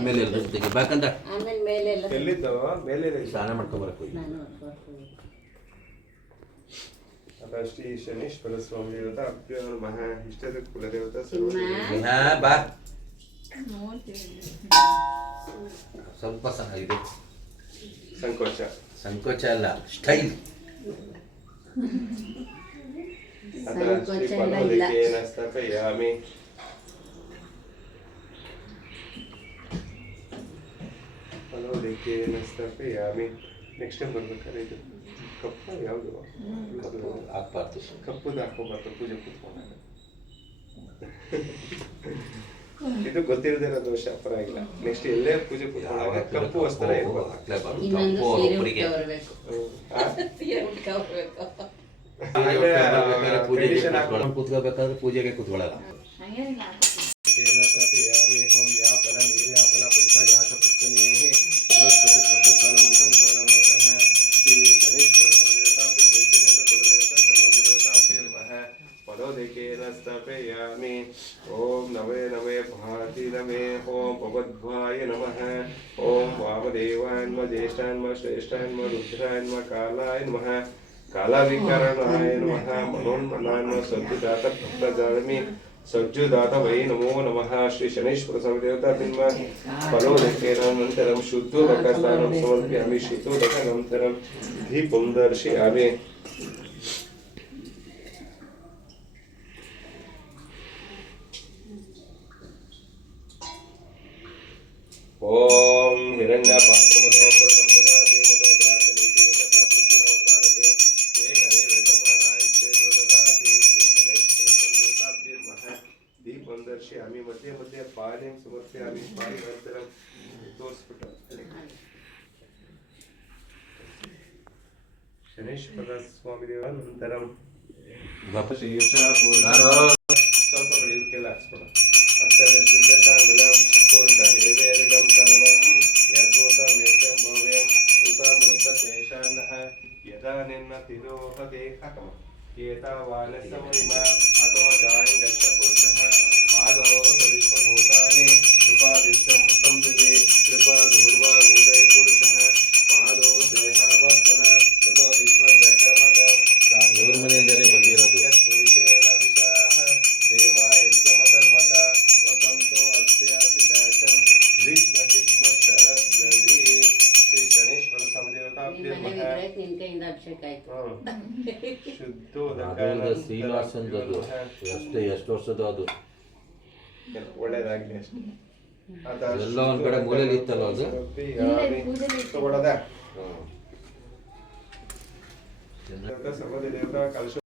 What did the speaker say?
ಆಮೇಲೆ ಎಲ್ಲ ತೆಗಿಬೇಕಂತ ಆಮೇಲೆ ಮೇಲೆಲ್ಲ ಎಲ್ಲಿದ್ದವ ಮೇಲೆ ಸ್ನಾನ ಮಾಡ್ಕೊಂಬರಕ್ಕೆ ಹೋಗಿ ನಾನು आता श्री शनीश्वर स्वामी देवता अभ्यो नमः इष्टदेव कुलदेवता ಹಾ ಬಾ ಸ್ವಲ್ಪ ಇದು संकोच ಸಂಕೋಚ ಅಲ್ಲ ಸ್ಟೈಲ್ आता श्री फलोदकेन स्थापयामि फलोदकेन स्थापयामि नेक्स्ट टाइम ಬರ್ಬೇಕಾದ್ರೆ ಇದು ಕಪ್ಪು ಯಾವುದು ಹಾಕ್ಬಾರ್ದು ಕಪ್ಪುದು ಹಾಕೋಬಾರ್ದು ಪೂಜೆ ಕೂತ್ಕೊಂಡಾಗ ಇದು ಗೊತ್ತಿರದಿರೋ ದೋಷ ಪರವಾಗಿಲ್ಲ ನೆಕ್ಸ್ಟ್ ಎಲ್ಲೇ ಪೂಜೆ ಕೂತ್ಕೊಂಡಾಗ ಕಪ್ಪು ವಸ್ತ್ರ ಇರ್ಬಾರ್ದು ಹಾಕ್ಲೇಬಾರ್ದು ಇನ್ನೊಂದು ಕಪ್ಪು ಸೀರೆ ಒಬ್ಬರಿಗೆ ಉಟ್ಕೊಬರ್ಬೇಕು ಸೀರೆ ಉಟ್ಕೊಬರ್ಬೇಕು ಪೂಜೆಗೆ ಕೂತ್ಕೋಬೇಕಾದ್ರೆ ಪೂಜೆಗೆ ಕೂತ್ಕೊಳ್ಳಲ್ಲ ಹಂಗೇನಿಲ್ಲ स्थापयामि ओम नवे नवे भाति नवे ओम पवद्भाय नमः ओम वामदेवान्म ज्येष्ठान्म श्रेष्ठान्म रुद्रान्म कालाय नमः कालाविकरणाय नमः मनोन्मनान्म सज्जुदात भक्तजालमि सज्जुदात वै नमो नमः श्री शनीश्वर स्वामी देवता बिन्म फलोदकेनानन्तरं शुद्धोदकस्नानं समर्पयामि शीतोदकानन्तरं दीपं दर्शयामि ओम हिरण्यपात्रमतोपूर्णं ददाति मतो व्यासनीति तथा ब्रह्मणो उपादते ये करे वेदमानायित्तेजो ददाति श्रीशनैश्वरसंदेवताभ्यर्मः दीपं दर्शयामि मध्ये मध्ये पानीं समर्पयामि पानीनन्तरं तोर्स्फुट शनैश्वर स्वामी देवानन्तरं शीर्षपूर्णं ಸ್ವಲ್ಪ ಕಡೆ ಇದಕ್ಕೆಲ್ಲ ಹಾಕ್ಸ್ಕೊಡ अष्टदशशाङ्गलं पूर्णहेवेर्गं सर्वं यद्भूतमेत्यं भव्यं उतामृतशेषान्नः यदा निन्नतिरोहते हकम् एतावानसमयिमा अतो चायं गच्छ पुरुषः पादौ सविश्वभूतानि कृपादित्यं मृतं दिवे कृपादूर्वा उदय पुरुषः पादौ सेहावत्मन ततो विश्वं जगमतं ಇವ್ರ ಮನೆಯಿಂದಲೇ ಬಂದಿರೋದು यत्पुरुषेण विशाः देवा यज्ञमतन्मत वसन्तो अस्यासिदाशं ग्रीष्महिष्मशरद्रवी श्री शनैश्वर समदेवताभ्यर्मः ನಿನ್ ಕೈಯಿಂದ ಅಭಿಷೇಕ ಆಯ್ತು ಅದರಿಂದ ಶ್ರೀನಿವಾಸಂದು ಎಷ್ಟು ವರ್ಷದ ಅದು ಒಳ್ಳೇದಾಗ್ಲಿ ಅಷ್ಟೇ ಎಲ್ಲ ಒಂದ್ ಕಡೆ ಮೂಲೆಯಲ್ಲಿ ಇತ್ತಲ್ಲ ಅದು ತಗೊಳ್ಳೋದ ಸಮದೇವತಾ ಕಲಶ